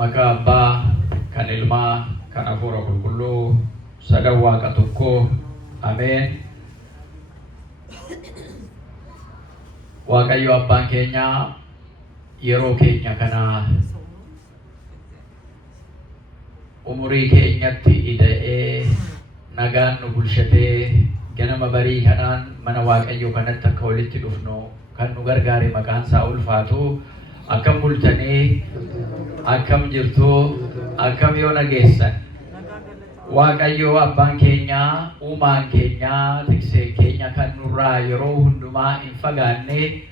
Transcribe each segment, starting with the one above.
maka Abbaa, kan Ilmaa, kan Hafuura Qulqulluu, sadan Waaqa tokko. Ameen. Waaqayyo Abbaan keenya yeroo keenya kana umurii keenyatti ida'ee nagaan nu bulchatee ganama barii kanaan mana Waaqayyo kanatti akka walitti dhufnu kan nu gargaare maqaan isaa ulfaatu. Akkam bultanii, akkam jirtu, akkam yoo nageessan. Waaqayyo Abbaan keenya, uumaan keenya, tiksee keenya kan nurraa yeroo hundumaa hin fagaanne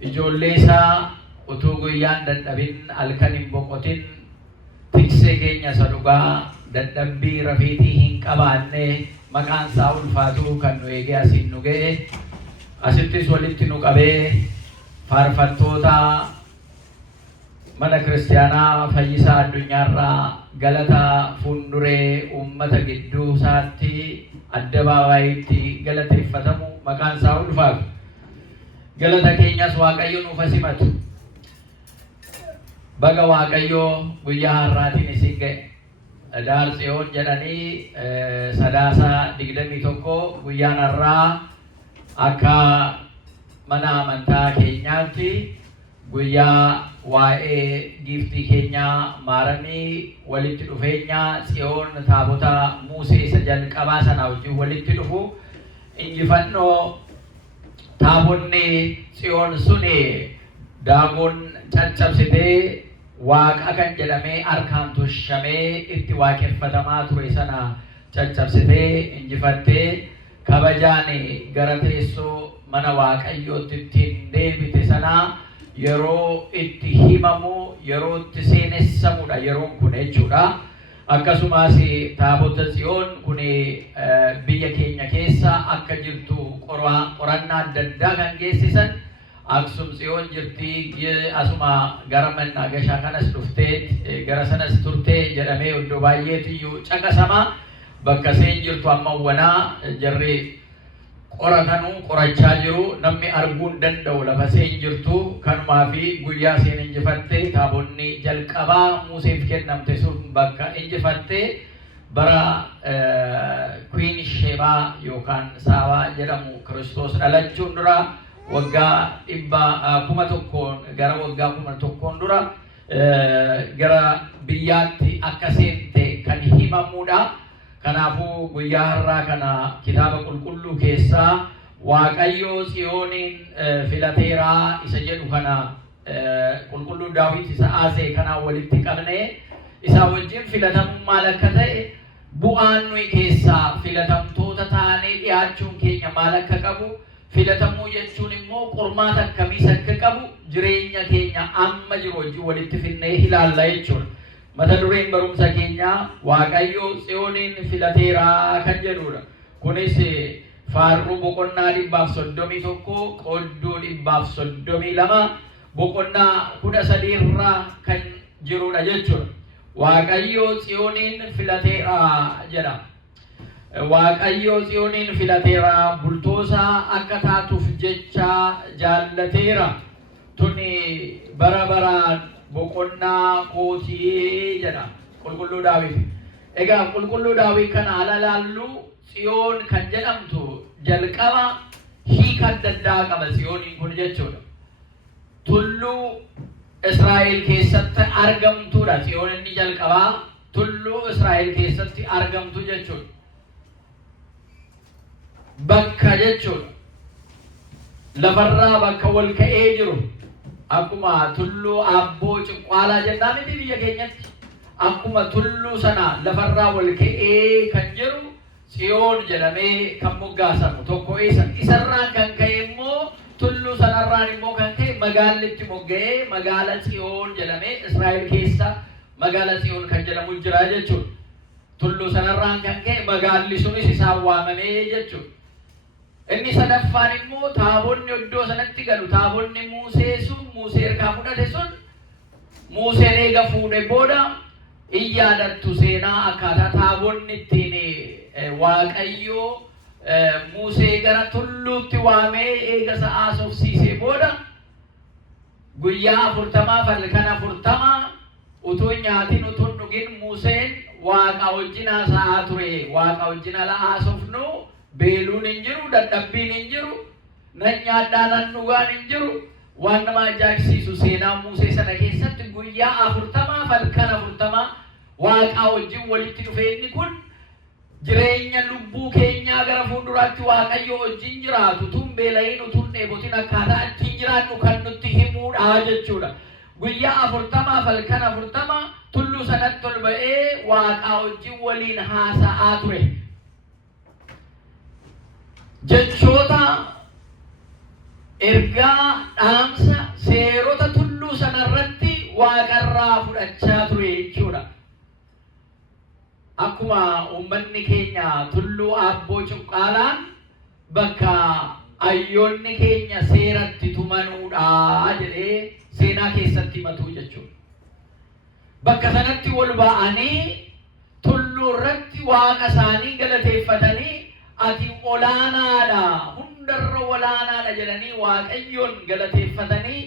ijoollee isaa utuu guyyaan dadhabin halkan hin boqotin tiksee keenya isa dhugaa dadhabbii rafiitii hin qabaanne maqaan isaa ulfaatu kan nu eegee asiin nu ga'e asittis walitti nu qabee faarfattoota mana kiristaanaa Fayyisaa Addunyaarraa galata fuulduree uummata gidduu isaatti addabaabayitti galateeffatamu maqaan isaa ulfaatu. Galata keenyas Waaqayyo nuuf simatu. Baga Waaqayyo guyyaa har'aatiin isin ga'e. Daar Tsiyoon jedhanii Sadaasa 21 guyyaan har'aa akka mana amantaa keenyaatti guyyaa waa'ee giiftii keenya maaramii walitti dhufeenya Tsiyoon taabota Musee isa jalqabaa sana wajjin walitti dhufu injifannoo taabonni Tsiyoon suni daagoon caccabsitee waaqa kan jedhamee harkaan toshamee itti waaqeffatamaa ture sana caccabsitee injifattee kabajaan gara teessoo mana Waaqayyootti ittiin deebite sana yeroo itti himamu yeroo itti seenessamudha yeroon kun jechuudha. Akkasumas taabota Tsiyoon kun biyya keenya keessa akka jirtu qorannaa adda addaa kan geessisan Aksum Tsiyoon jirti asuma gara Mannagashaa kanas dhuftee gara sanas turtee jedhamee iddoo baay'eetiyyuu caqasama. Bakka seen jirtu ammawwanaa jarri qoratanuu qorachaa jiru namni arguu hin danda'u lafa seen jirtu kanumaa fi guyyaa seen injifattee taabonni jalqabaa Museef kennamte sun bakka injifattee bara Queen Shebaa yookaan Saabaa jedhamu Kiristoos dhalachuun dura waggaa 100 gara waggaa 100 dura gara biyyaatti akka seente kan himamudha. Kanaafuu guyyaa har'aa kana kitaaba qulqulluu keessaa Waaqayyo Tsiyooniin filateeraa isa jedhu kana qulqulluu Daawit isa Aasee kana walitti qabnee isa wajjin filatamuu maal akka ta'e bu'aan nuyi keessaa filatamtoota taanee dhiyaachuun keenya maal akka qabu filatamuu jechuun immoo qormaata akkamiis akka qabu jireenya keenya amma jiru wajjin walitti finnee ilaalla jechuudha. Mata dureen barumsa keenya Waaqayyo Tsiyooniin filateeraa kan jedhudha. Kunis faarruu boqonnaa 131 qodduu 132 boqonnaa 13 irraa kan jirudha jechuudha. Waaqayyo Tsiyooniin filateeraa jedha. Waaqayyo Tsiyooniin filateeraa bultoosaa akka taatuuf jecha jaallateera. Tuni bara baraan boqonnaa kootii jedha qulqulluu Daawit. Egaa qulqulluu Daawit kana ala laallu Tsiyoon kan jedhamtu jalqaba hiika adda addaa qaba Tsiyooniin kun jechuudha. Tulluu Israa'el keessatti argamtudha Tsiyoon inni jalqabaa tulluu Israa'el keessatti argamtu jechuudha. Bakka jechuudha. Lafarraa bakka wal ka'ee jiru. Akkuma tulluu Abboo Ciqqaalaa jennaa miti biyya keenyatti. Akkuma tulluu sana lafarraa wal ka'ee kan jiru Tsiyoon jedhamee kan moggaasamu tokko isarraan kan ka'e immoo tulluu sanarraan immoo kan ka'e magaallitti mogga'ee magaala Tsiyoon jedhamee Israa'el keessa magaala Tsiyoon kan jedhamu jira jechuudha. Tulluu sanarraan kan ka'e magaalli sunis isaan waamamee jechuudha. Inni sadaffaan immoo taabonni iddoo sanatti galu taabonni Musee sun Musee harkaa fudhate sun Museen eega fuudhe booda iyyadattu seenaa akkaataa taabonni ittiin Waaqayyo Musee gara tulluutti waamee eega sa'aa sofsiisee booda guyyaa 40 halkan 40 utunyaatiin utun dhugin Museen waaqa wajjin haasa'aa ture. Waaqa wajjin ala haasofnu beeluun hin jiru, dadhabbiin hin jiru, nan nyaadhaa nan dhugaan hin jiru. Waan nama ajaa'ibsiisu seenaa Musee sana keessatti guyyaa 40 halkan 40 waaqa wajjin walitti dhufe. Inni kun jireenya lubbuu keenyaa gara fuulduraatti Waaqayyo wajjin jiraatu tun beela'iin utun dheebotin akkaataa ittiin jiraannu kan nutti himuudha jechuudha. Guyyaa 40 halkan 40 tulluu sanatti ol ba'ee waaqa wajjin waliin haasa'aa ture. Jechoota ergaa dhaamsa seerota tulluu sanarratti waaqarraa fudhachaa ture jechuudha. Akkuma uummanni keenya tulluu Aabboo Cuqqaalaan bakka ayyoonni keenya seeratti tumanuudha jedhee seenaa keessatti himatu jechuudha. Bakka sanatti wal ba'anii tulluu irratti waaqa isaanii galateeffatanii ati olaanaadha, hundarra olaanaadha jedhanii Waaqayyoon galateeffatanii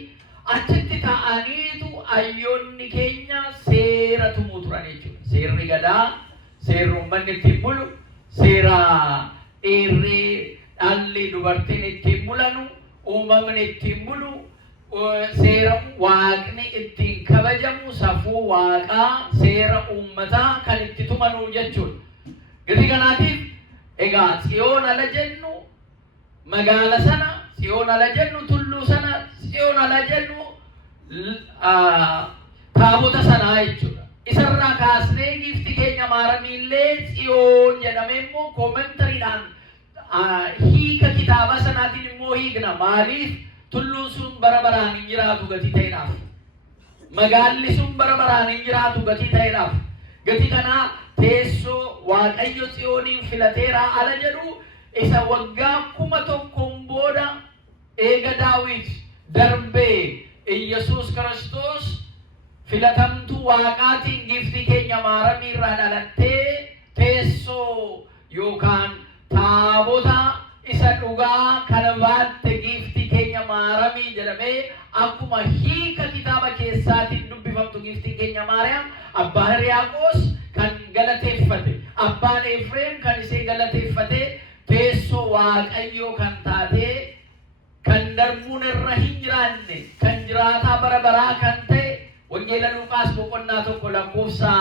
achitti ta'aniitu ayyoonni keenya seera tumuu turan jechuudha. Seerri gadaa, seerri uummanni ittiin bulu, seera dhiirri dhalli dubartiin ittiin bulanu, uumamni ittiin bulu, seera waaqni ittiin kabajamu, safuu waaqaa, seera uummataa kan itti tumanu jechuudha. Gadi kanaatiif egaa Tsiyoon ala jennu magaala sana, Tsiyoon ala jennu tulluu sana, Tsiyoon ala jennu taabota sanaa jechuudha. Isarraa kaasnee gifti keenya maaramiillee Tsiyoon jedhamee immoo koommentariidhaan hiika kitaaba sanaatiin immoo hiikna. Maaliif tulluun sun bara baraan hin jiraatu gatii ta'eedhaaf. Magaalli sun bara baraan hin jiraatu gatii ta'eedhaaf. Gatii kanaa teessoo Waaqayyo Tsiyooniin filateera ala jedhu isa waggaa 1000 booda eega Daawit darbee Yesuus Kiristoos filatamtuu waaqaatiin gifti keenya maaramii irraa dhalattee teessoo yookaan taabota isa dhugaa kana baatte gifti keenya maaramii jedhamee akkuma hiika kitaaba keessaatiin dubbifamtu gifti keenya Maariyaam abbaan Hiriyaaqoos kan galateeffate, abbaan Efreem kan isee galateeffate teessoo Waaqayyoo kan taate, kan darbuun irra hin jiraanne, kan jiraataa bara baraa kan ta'e Wangeela Luqaas boqonnaa 1 lakkoofsa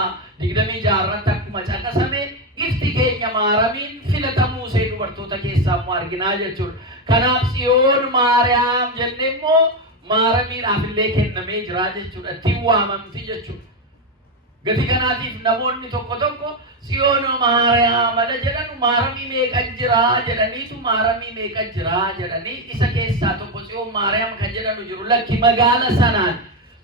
26 irratti akkuma caqasame gifti keenya maaramiin filatamuu ishee dubartoota keessaa immoo arginaa jechuudha. Kanaaf Tsiyoon Maariyaam jennee immoo maaramiidhaaf illee kennamee jira jechuudha. Ittiin waamamti jechuudha. Gati kanaatiif namoonni tokko tokko Tsiyoon Maariyaam ala jedhanu maaramii meeqa jira jedhaniitu maaramii meeqa jira jedhanii isa keessaa tokko Tsiyoon Maariyaam kan jedhanu jiru. Lakki magaala sanaan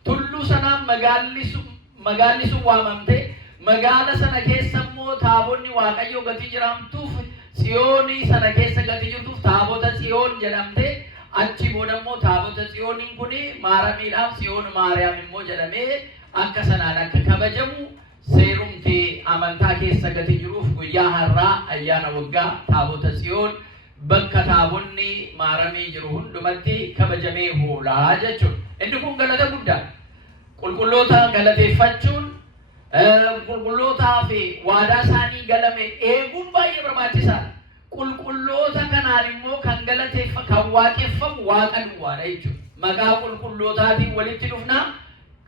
tulluu sanaan magaalli sun waamamte magaala sana keessa immoo taabonni Waaqayyoo gati jiramtuuf Tsiyoonii sana keessa gati jirtuuf taabota Tsiyoon jedhamte achi booda immoo taabota Tsiyooniin kuni maaramiidhaaf Tsiyoon Maariyaam immoo jedhamee akka sanaan akka kabajamu seerumti amantaa keessa gati jiruuf guyyaa har'aa ayyaana waggaa taabota Tsiyoon bakka taabonni maaramii jiru hundumatti kabajamee hoolaa jechuudha. Inni kun galata guddaa. Qulqulloota galateeffachuun qulqullootaa fi waadaa isaanii galame eeguun baay'ee barbaachisaadha. Qulqulloota kanaan immoo kan kan waaqeffamu Waaqa duwwaadha jechuudha. Maqaa qulqullootaatiin walitti dhufnaa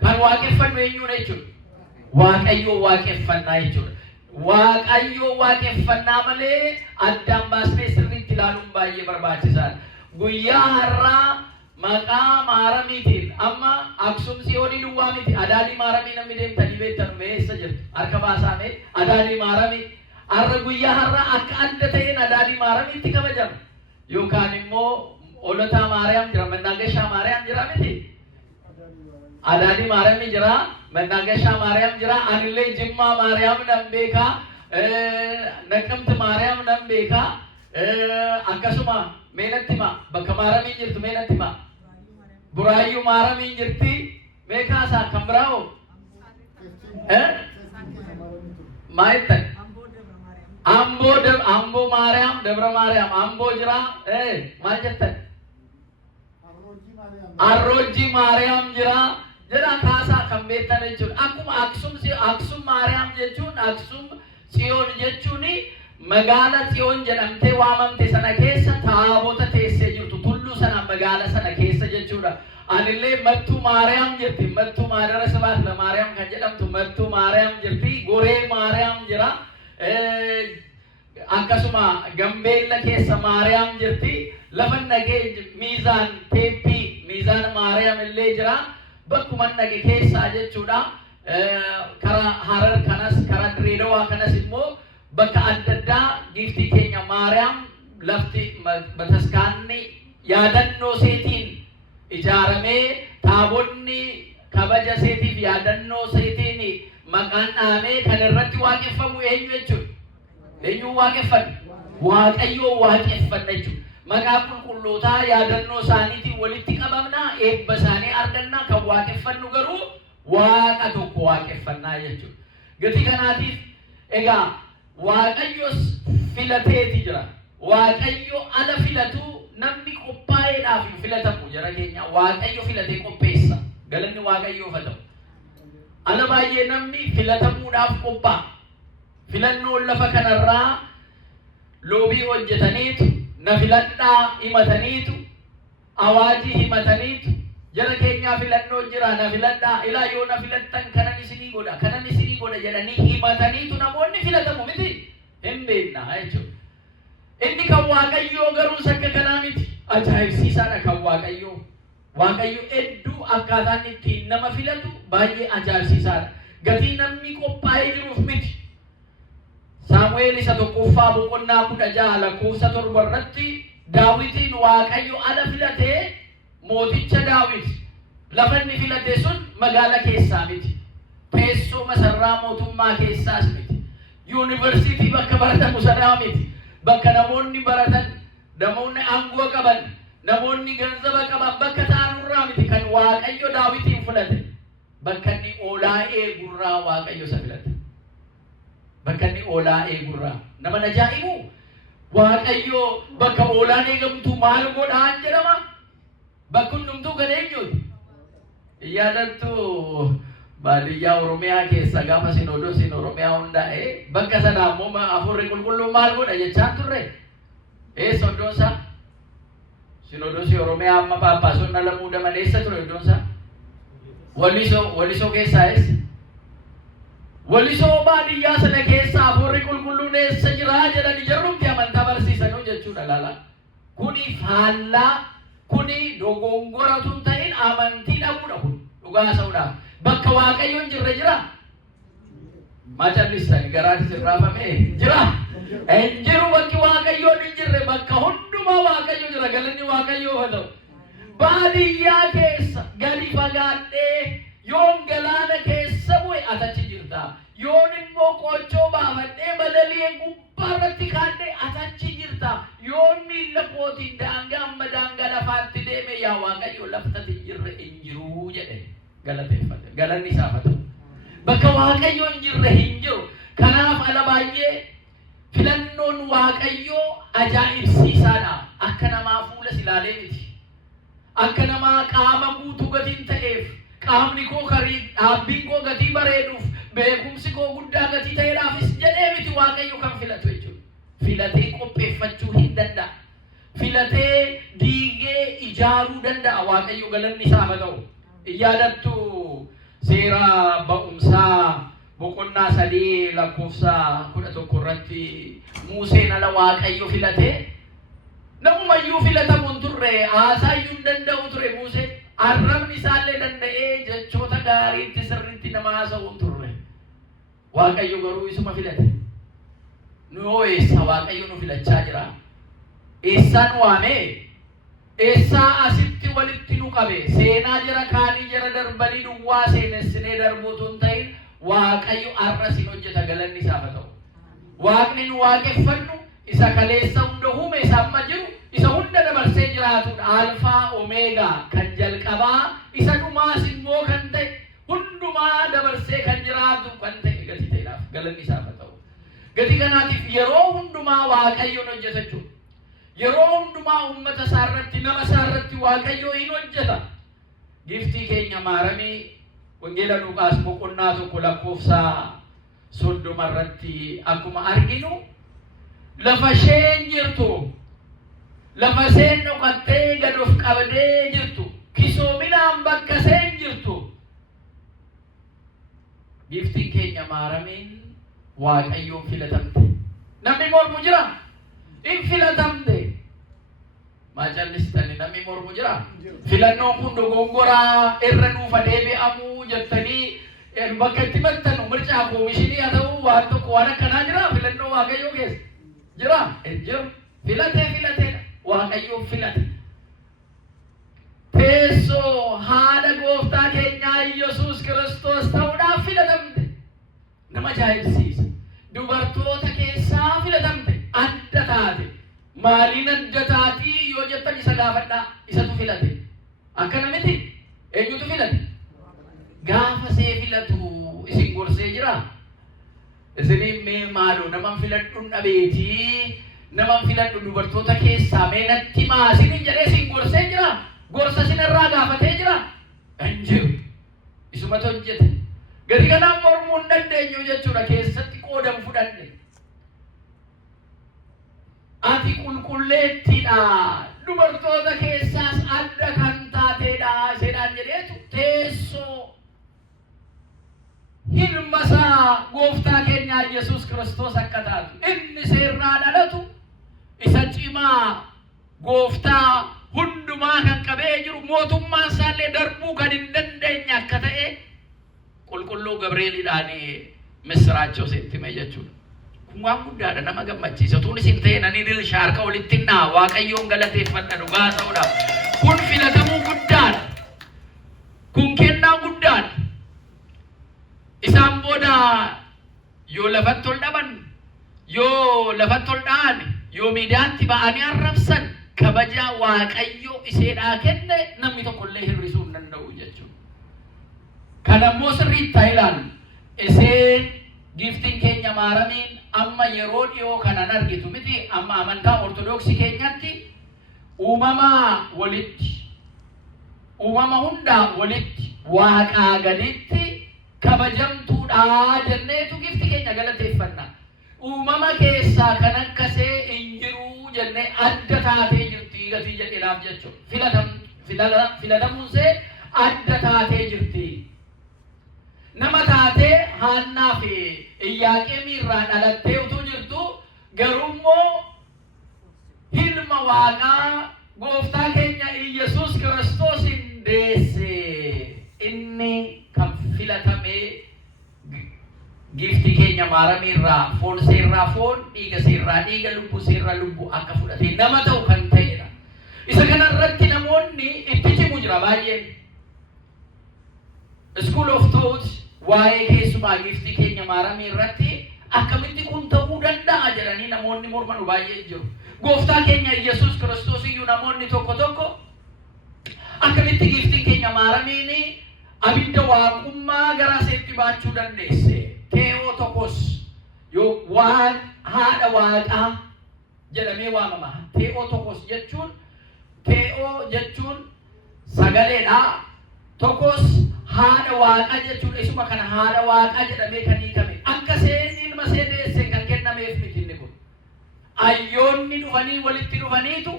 kan waaqeffannu eenyuudha jechuudha. Waaqayyoo waaqeffannaa jechuudha. Waaqayyoo waaqeffannaa malee addaan baasnee sirriitti ilaaluun baay'ee barbaachisaadha. Guyyaa har'aa maqaa maaramiitiin amma Aksum Tsiyoonii duwwaa miti adaadii maaramii namni deemtanii beektan meessa jirtu harka baasaame adaadii maaramii har'a guyyaa har'aa akka adda ta'een adaadii maaramiitti kabajama yookaan immoo olotaa Maariyaam jira Mannaageshaa Maariyaam jira miti adaadii maaramii jira Mannaageshaa Maariyaam jira anillee Jimmaa Maariyaam nan beekaa Naqqamti Maariyaam nan beekaa akkasuma meenatti ma bakka maaramii jirtu meenatti ma Buraayyuu maaramii jirti meekaasaa kan biraa'oo maayittan Amboo Maariyaam Dabra Maariyaam Amboo jira maal jettan Arroojii Maariyaam jira jala kaasaa kan beektan jechuudha. Akkuma Aksum Maariyaam jechuun Aksum Tsiyoon jechuun magaala Tsiyoon jedhamtee waamamte sana keessa taabota teessee jirtu tulluu sana magaala sana keessa jechuudha. Anillee Mattuu Maariyaam jirti. Mattuu Maadara Sibaat la Maariyaam kan jedhamtu Mattuu Maariyaam jirti. Goree Maariyaam jira. Akkasuma Gambeella keessa Maariyaam jirti. Lafa nagee Miizaan Teeppii Miizaan Maariyaam illee jira. Bakkuma nagee keessaa jechuudha. Karaa Harar kanas karaa Direedawaa kanas immoo bakka adda addaa giftii keenya Maariyaam lafti bataskaanni yaadannoo seetiin ijaaramee taabonni kabaja seetiif yaadannoo seetiin maqaan dhaamee kan irratti waaqeffamu eenyu jechuudha. Eenyu waaqeffanna? Waaqayyoo waaqeffanna jechuudha. Maqaa qulqullootaa yaadannoo isaaniitiin walitti qabamnaa eebba isaanii argannaa kan waaqeffannu garuu waaqa tokko waaqeffannaa jechuudha. Gatii kanaatiif egaa Waaqayyos filateeti jira. Waaqayyo ala filatu namni qophaa'eedhaaf hin filatamu jara keenya. Waaqayyo filatee qopheessa. Galanni Waaqayyoof haa ta'u. Ala baay'ee namni filatamuudhaaf qophaa'a. Filannoon lafa kanarraa loobii hojjetaniitu, na filadhaa himataniitu, awaajii himataniitu, jara keenyaa filannoo jira na filadhaa, ilaa yoo na filattan kanan isinii godha jedhanii himataniitu namoonni filatamu miti. Hin beeknaa jechuudha. Inni kan Waaqayyoo garuu sakka kanaa miti. Ajaa'ibsiisaadha kan Waaqayyoo. Waaqayyo hedduu akkaataan ittiin nama filatu baay'ee ajaa'ibsiisaadha. Gatii namni qophaa'ee jiruuf miti. Saamu'eel isa tokkoffaa boqonnaa 16 lakkoofsa 7 irratti Daawitiin Waaqayyo ala filatee mooticha Daawit lafa inni filate sun magaala keessaa miti. Teessoo masarraa mootummaa keessaas miti. Yuunivarsiitii bakka baratamu sanaa miti. Bakka namoonni baratan, namoonni aangoo qaban, namoonni ganzaba qaban bakka ta'anurraa miti kan Waaqayyo Daawitiin filate. Bakka inni oolaa eegurraa Waaqayyo isa filate. Bakka inni oolaa eegurraa. Nama ajaa'ibu Waaqayyo bakka oolaan eegamtu maal godhaan jedhama. Bakka hundumtuu kan eenyuuti? Yaadattu baadiyyaa Oromiyaa keessa gaafa Sinoodosiin Oromiyaa hundaa'ee bakka sana ammoo Hafuurri Qulqulluun maal godha jechaan turre? Iddoonsa Sinoodosii Oromiyaa amma Paappaasonni ala muudaman eessa ture iddoonsa? Walisoo keessaa eessa? Walisoo baadiyyaa sana keessa Hafuurri Qulqulluun eessa jira jedhanii jarrumti amantaa barsiisanuu jechuudha laala. Kuni faallaa, kuni dogongoratu hin ta'in amantii dhabuudha kun dhugaa sa'uudhaaf. Bakka Waaqayyoon jirre jira. Machallisani garaatis irraafame jira. Enjiru bakki Waaqayyoon hin jirre bakka hundumaa Waaqayyo jira. Galanni Waaqayyoo haa ta'u. Baadiyyaa keessa gadi fagaadhee yoon galaana keessa bu'e atachi jirta. Yoon immoo qoochoo baafadhee balalee gubbaarratti kaadhee atachi jirta. Yoon miilla kootiin daangaa amma daangaa lafaatti deeme yaa Waaqayyo laftatti hin jirre hin jiruu jedhe. Galateeffate. Galanni isaaf haa ta'u. Bakka Waaqayyoo hin jirre hin jiru. Kanaaf ala baay'ee filannoon Waaqayyoo ajaa'ibsiisaadha. Akka namaa fuula silaalee miti. Akka namaa qaama guutuu gatiin ta'eef, qaamni koo dhaabbiin koo gatii bareeduuf, beekumsi koo guddaa gatii ta'eedhaafis jedhee miti Waaqayyo kan filatu jechuudha. Filatee qopheeffachuu hin danda'a. Filatee diigee ijaaruu danda'a Waaqayyo. Galanni isaaf haa ta'u. Yaadattu seera ba'umsaa boqonnaa 3 lakkoofsa 11 irratti Museen ala Waaqayyo filate. Namumayyuu filatamu hin turre, haasaayyuu hin danda'u ture Museen. Arrabni isaallee danda'ee jechoota gaariitti sirriitti nama haasa'u hin turre. Waaqayyo garuu isuma filate. Nu eessa Waaqayyo nu filachaa jira? Eessaan waamee? Eessaa asitti walitti nu qabe? Seenaa jara kaanii jara darbanii duwwaa seenessinee darbuutu hin ta'in Waaqayyo arras hin hojjeta. Galanni isaaf haa ta'u. Waaqni nu waaqeffannu isa kaleessa hunda uume isa amma jiru isa hunda dabarsee jiraatudha. Alfaa Omeegaa kan jalqabaa isa dhumaas immoo kan ta'e hundumaa dabarsee kan jiraatu kan ta'e gatii ta'eedhaaf. Galanni isaaf haa ta'u. Gatii kanaatiif yeroo hundumaa Waaqayyoon hojjeta jechuudha. Yeroo hundumaa uummata isaarratti nama isaarratti Waaqayyo hin hojjeta. Giftii keenya maaramii wangeela Luqaas boqonnaa tokko lakkoofsa 30 irratti akkuma arginu lafa isheen jirtu lafa isheen dhokattee gad of qabdee jirtu kisoominaan bakka isheen jirtu giftiin keenya maarameen waaqayyoon filatamte. Namni mormu jira? In filatamte. Maacallistani namni mormu jira? Filannoon kun dogongoraa irra nuufa deebi'amuu jettanii bakka itti maxxanu mircaa koomishinii haa ta'u waan tokko waan akkanaa jira filannoo waaqayyoo keessa jira? Jiru. Filatee waaqayyoon filate. Teessoo haadha gooftaa keenyaa Yesuus Kiristoos ta'uudhaaf filatamte. Nama ajaa'ibsiisa. Dubartoota keessaa filatamte. Adda taate. Maaliin adda taatii yoo jettan isa gaafadhaa. Isatu filate. Akkana miti. Eenyutu filate? Gaafa see filatu isin gorsee jira. Isiniin mee maaloo naman filadhuun dhabeetii naman filadhu dubartoota keessaa mee natti maasiniin jedhee isin gorsee jira. Gorsa sinirraa gaafatee jira? Hin jiru. Isumatu hojjete. Gadi kanaan mormuu hin dandeenyu jechuudha keessatti qoodan fudhanne. Ati qulqulleettiidha. Dubartoota keessaas adda kan taateedha. Seedhaan jedheetu teessoo ilmasaa gooftaa keenyaa Yesuus Kiristoos akka taatu. Inni seerraa dhalatu isa cimaa gooftaa hundumaa kan qabee jiru mootummaan isaallee darbuu kan hin dandeenye akka ta'e qulqulluu Gabri'eelidhaan misraachoo sitti hime jechuudha. Kun waan guddaadha nama gammachiisa. Tuun isin ta'e nani dilshaa harka walitti naa waaqayyoon galateeffadha dhugaa ta'uudhaaf. Kun filatamuu guddaadha. Kun kennaa guddaadha. Isaan booda yoo lafatti ol dhaban, yoo lafatti ol dha'an, yoo miidiyaatti ba'anii arrabsan kabajaa waaqayyoo iseedhaa kenne namni tokkollee hir'isuu hin danda'u jechuudha. Kan ammoo sirriitti ilaalu iseen giftiin keenya maaramiin amma yeroo dhiyoo kanan argitu miti amma amantaa ortodoksii keenyatti uumama hundaa walitti waaqaa gaditti kabajamtuudha jenneetu gifti keenya galateeffanna. Uumama keessaa kan akkasee hin jiru jennee adda taatee jirti gatii jedheedhaaf jechuudha. Filatamuunsee adda taatee jirti. Nama taatee Haannaa fi Iyyaaqeemii irraa dhalattee utuu jirtu garummoo ilma waaqaa gooftaa keenya Yesuus Kiristoos hin deesse. Inni kan filatamee gifti keenya maaramii irraa foon seerraa foon dhiiga seerraa dhiiga lubbuu seerraa lubbuu akka fudhatee nama ta'u kan ta'edha. Isa kanarratti namoonni itti cimu jira baay'een. School of Thought waa'ee keessumaa gifti keenya maaramii irratti akkamitti kun ta'uu danda'a jedhanii namoonni mormanu baay'ee jiru. Gooftaa keenya Yesuus Kiristoos iyyuu namoonni tokko akkamitti gifti keenya maaramiin abidda waaqummaa gara seetti baachuu dandeesse. Te'oo tokkos yoo waan haadha waaqaa jedhamee waamama. Te'oo tokkos jechuun sagaleedha. Tokkos haadha waaqaa jechuudha. Isuma kana haadha waaqaa jedhamee kan hiikame. Akka seen ilma see deesse kan kennameef miti inni kun. Ayyoonni dhufanii walitti dhufaniitu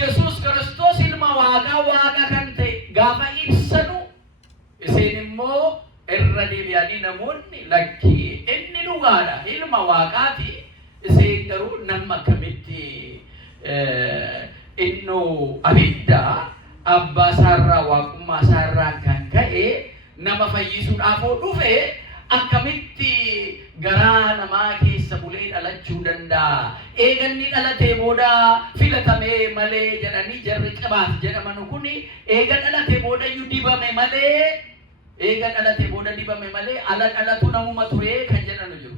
Yesuus Kiristoos ilma waaqaa waaqa kan ta'e gaafa ibsanu isin immoo irra deebi'anii namoonni lakkii inni dhugaadha ilma waaqaati. Isin garuu nama akkamitti innoo abidda abbaa isaarraa waaqummaa isaarraa kan ka'e nama fayyisuudhaaf dhufe akkamitti garaa namaa keessa bulee dhalachuu danda'a. Eeganni dhalatee booda filatamee malee jedhanii jarri qabaaf jedhaman kun eega dhalatee booda iyyuu dibame malee ala dhalatu namuma turee kan jedhanu jiru.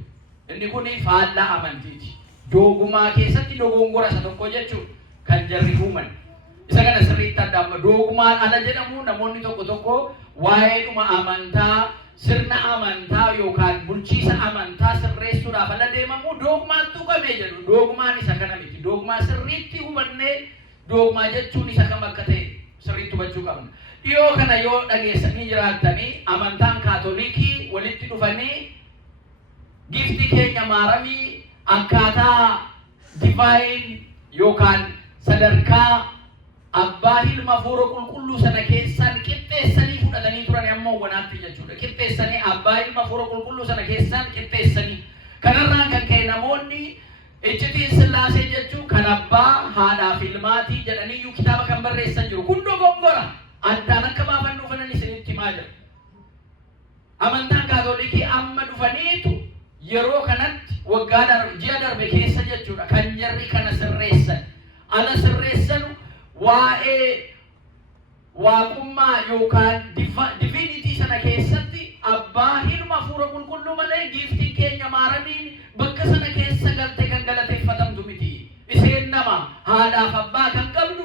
Inni kun faallaa amantiiti. Doogumaa keessatti dogongora isa tokko jechuudha kan jarri uuman. Isa kana sirriitti addaama. Doogumaan ala jedhamu namoonni tokko waa'ee dhuma amantaa sirna amantaa yookaan bulchiisa amantaa sirreessuudhaaf ala deemamu doogumaan tuqamee jedhu. Doogumaan isa kana miti. Doogumaa sirriitti hubannee doogumaa jechuun isa kam akka ta'e sirriitti hubachuu qabna. dhiyoo kana yoo dhageessanii jiraattanii amantaan kaatolikii walitti dhufanii giftii keenya maaramii akkaataa divine yookaan sadarkaa abbaa ilma hafuura qulqulluu sana keessan qixxeessanii fudhatanii turan ammoo wanaatti jechuudha. Qixxeessanii abbaa ilma hafuura qulqulluu sana keessan qixxeessanii kanarraan kan ka'e namoonni iccitiin Sillaasee jechuun kan abbaa haadhaa fi ilmaatii jedhanii iyyuu kitaaba kan barreessan jiru. Kun dogongora addaan akka baafannu fanan isinitti himaa jira. Amantaan kaatolikii amma dhufaniitu yeroo kanatti waggaa ji'a darbe keessa jechuudha kan jarri kana sirreessan. Ala sirreessanu waa'ee waaqummaa yookaan divinity sana keessatti abbaa ilma hafuura qulqulluu malee giftii keenya maaramiin bakka sana keessa galtee kan galateeffatamtu miti. Isheen nama haadhaaf abbaa kan qabdu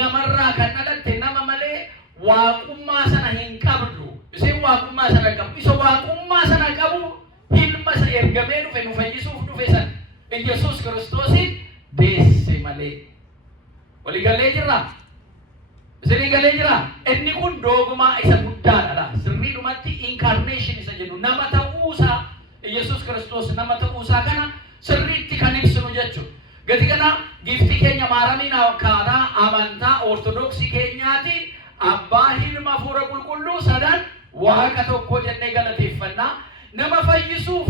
namarraa kan dhalatte nama malee waaqummaa sana hin qabdu. Isheen waaqummaa sana qabu. Isa waaqummaa sana qabu ilma isa ergamee dhufe nu fayyisuuf dhufe sana Yesuus Kiristoosin deesse malee. Walii galee jirra. Isinii galee jira. Inni kun doogumaa isa guddaadha. Sirriidhumatti incarnation isa jedhu nama ta'uusaa Yesuus Kiristoos nama ta'uusaa kana sirriitti kan ibsinu jechuudha. Gati kana giftii keenya maaramiin akkaataa amantaa ortodoksii keenyaatiin abbaa ilma hafuura qulqulluu sadan waaqa tokko jennee galateeffannaa. Nama fayyisuuf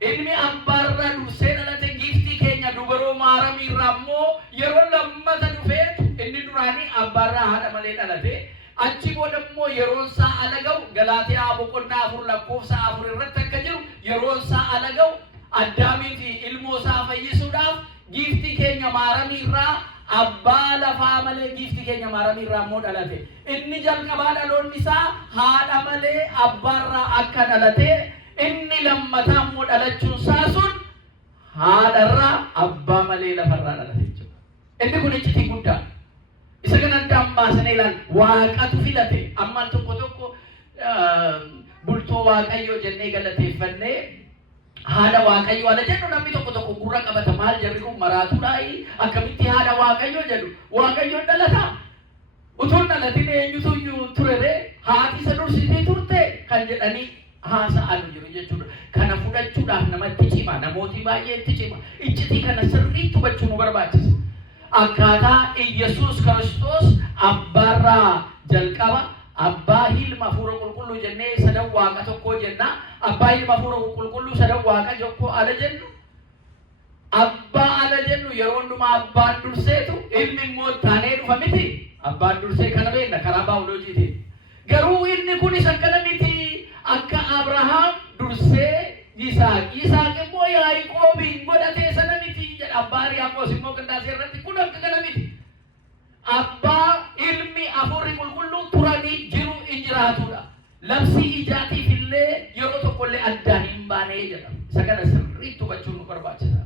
ilmi abbaarraa dursee dhalate giftii keenya dubaroo maaramiirraa immoo yeroo lammata dhufeetu inni duraanii abbaarraa haadha malee dhalate. Achi booda immoo yeroon isaa ala ga'u Galaatiyaa boqonnaa 4 lakkoofsa 4 irratti akka jiru yeroon isaa ala ga'u Addaamii fi ilmoo isaa fayyisuudhaaf giftii keenya maaramiirraa abbaa lafaa malee giftii keenya maaramiirraa immoo dhalate. Inni jalqabaa dhaloonni isaa haadha malee abbaarraa akka dhalate. Inni lammataa immoo dhalachuun isaa sun haadharraa abbaa malee lafarraa dhalate jechuudha. Inni kun iccitii guddaa. Isa kan addaan baasanii ilaal waaqatu filate. Ammaan tokko tokko bultoo waaqayyoo jennee galateeffannee haadha waaqayyoo ala jedhu namni tokko tokko gurra qabata. Maal jarri kun maraatuudhaayi akkamitti haadha waaqayyoo jedhu waaqayyoon dhalataa. Utuun dhalatin eenyutu iyyuu turere haati isa dursitee turte kan jedhanii haasa'an jiru jechuudha. Kana fudhachuudhaaf namatti cima. Namooti baay'eetti cima. Iccitii kana sirriitti hubachuu nu barbaachisa. Akkaataa Yesuus Kiristoos abbaarraa jalqaba abbaa ilma hafuura qulqulluu jennee sadan waaqa tokko jenna. Abbaa ilma hafuura qulqulluu sadan waaqa tokko ala jennu. Abbaa ala jennu yeroo hundumaa abbaan durseetu ilmi immoo taanee dhufa miti. Abbaan dursee kana beekna karaa baawoloojiitiin. Garuu inni kun isa kana miti. Akka Abrahaam dursee Yisaaq immoo Yaaqoobiin godhatee sana miti jedha. Abbaa Yaaqoob immoo qindaasee irratti kun akka kana miti. Abbaa ilmi hafuurri qulqulluu turanii jiru hin jiraatudha. Labsii ijaatiif illee yeroo tokkollee addaan hin baanee jedha. Isa kana sirriitti hubachuun nu barbaachisa.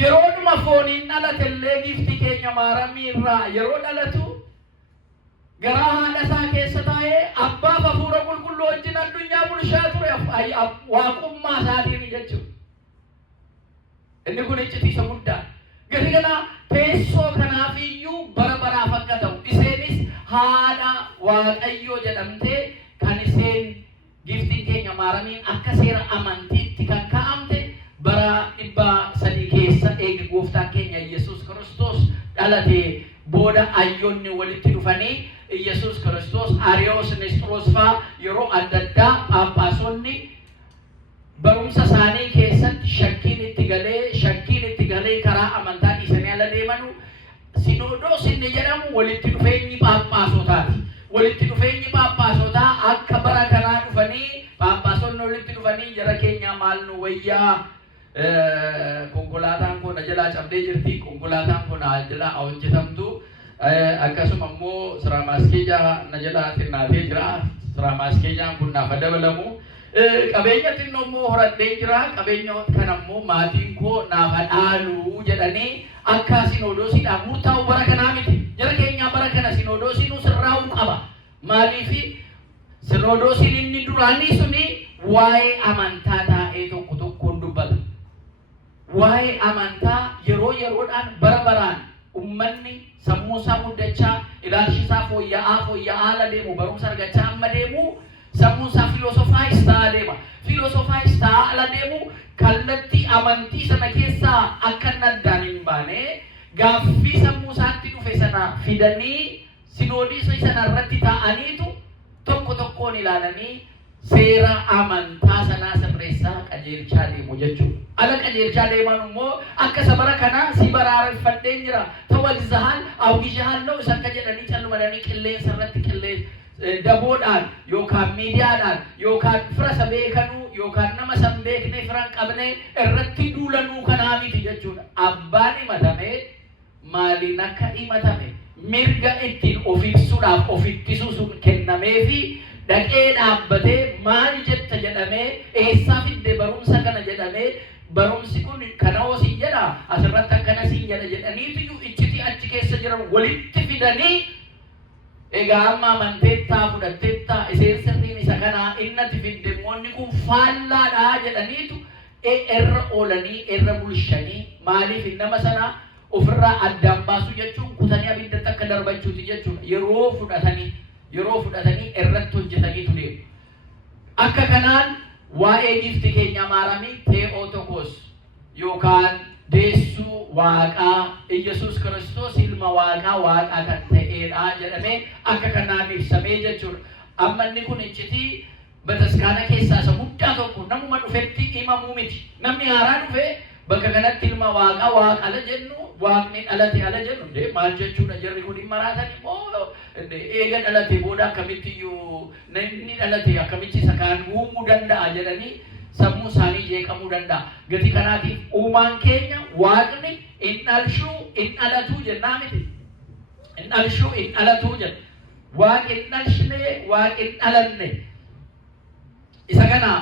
Yeroodhuma fooniin dhalatellee giftii keenya maaramiirraa yeroo dhalatu garaa haadha isaa keessa taa'ee abbaa hafuura qulqulluu wajjin addunyaa bulchaa ture waaqummaa isaatiin jechuudha. Inni kun iccitii guddaa. Gati kana teessoo kanaaf iyyuu bara baraaf akka ta'u isheenis haadha waaqayyoo jedhamtee kan isheen giftiin keenya maaramiin akka seera amantiitti kan kaa'amte bara 300 keessa eegi gooftaan keenya Yesuus Kiristoos dhalate booda ayyoonni walitti dhufanii Yesuus Kiristoos Ariyoos Nesxoos faa yeroo adda addaa phaaphaasonni barumsa isaanii keessatti shakkiin itti galee karaa amantaa dhiisanii ala deemanu Sinoodoos inni jedhamu walitti dhufeenyi phaaphaasotaati. Walitti dhufeenyi phaaphaasotaa akka bara kanaa dhufanii phaaphaasonni walitti dhufanii jara keenya maal nu wayyaa konkolaataan kun jalaa cabdee jirti. Konkolaataan kun jalaa hojjetamtu. Akkasuma immoo siraamaaskeejaa na jalaa xinnaatee jira. Siraamaaskeejaan kun naaf dabalamu. Qabeenya xinnoo immoo horadhee jira. Qabeenya kana immoo maatiin koo naaf dhaalu jedhanii akka Sinodoosiidhaan murtaa'u bara kanaa miti. Jara keenya bara kana Sinodoosiin sirraa'uu qaba. Maaliif Sinodoosiin inni duraanii suni waa'ee amantaa taa'ee tokkoon dubbata. Waa'ee amantaa yeroodhaan bara baraan ummanni sammuu isaa guddachaa ilaalchi isaa fooyya'aa la deemu barumsa argachaa amma deemu sammuu isaa filoosofaayis ta'aa deema. Filoosofaayis ta'aa ala deemu kallattii amantii sana keessaa akka addaan hin baane gaaffii sammuu isaatti dhufe sana fidanii sinoodii sana irratti taa'aniitu tokko tokkoon ilaalanii seera amantaa sanaa sirreessaa qajeelchaa deemu jechuudha. Ala qajeelchaa deeman immoo akka sabara kanaa si baraareffadheen jira. Tawalizzahaan awgishaalloo isa akka jedhanii callumadanii qilleensa irratti daboodhaan yookaan miidiyaadhaan yookaan fira isa beekanuu yookaan nama isa hin beekne fira hin qabne irratti duulanuu kanaa miti jechuudha. Abbaan himatame maaliin akka himatame mirga ittiin of ibsuudhaaf of ittisuu kennameefi dhaqee dhaabbatee maal jetta jedhamee eessaa fidde barumsa kana jedhamee barumsi kun kana hoosiin jedha asirratti akkana siin jedha jedhaniitu iccitii achi keessa jiran walitti fidanii egaa amma amanteettaa fudhatteettaa iseen sirriin isa kanaa innati fidde moonni kun faallaadhaa jedhaniitu irra oolanii irra bulshanii maaliif nama sana ofirraa addaan baasu jechuun kutanii abiddatti akka darbachuuti jechuudha. Yeroo fudhatanii irratti hojjetanii deemu. Akka kanaan waa'ee gifti keenya maaramii Theotokos yookaan deessuu waaqaa Yesuus Kiristoos ilma waaqaa kan ta'eedha jedhamee akka kanaan ibsamee jechuudha. Amma inni kun iccitii bataskaana keessaa isa guddaa tokko namuma dhufetti himamuu miti. Namni haaraa dhufee bakka kanatti ilma waaqaa ala jennu waaqni dhalate ala jennu maal jechuudha jarri kun hin maraatanii moo eega dhalate booda akkamittiyuu namni dhalate akkamitti isa kaan uumuu danda'a jedhanii sammuu isaanii jeeqamuu danda'a. Gati kanaatiif uumaan keenya waaqni in dhalshuu in dhalatuu jennaa miti. In dhalshuu in dhalatuu jenna. Waaqni in dhalshine waaqni in dhalanne. Isa kana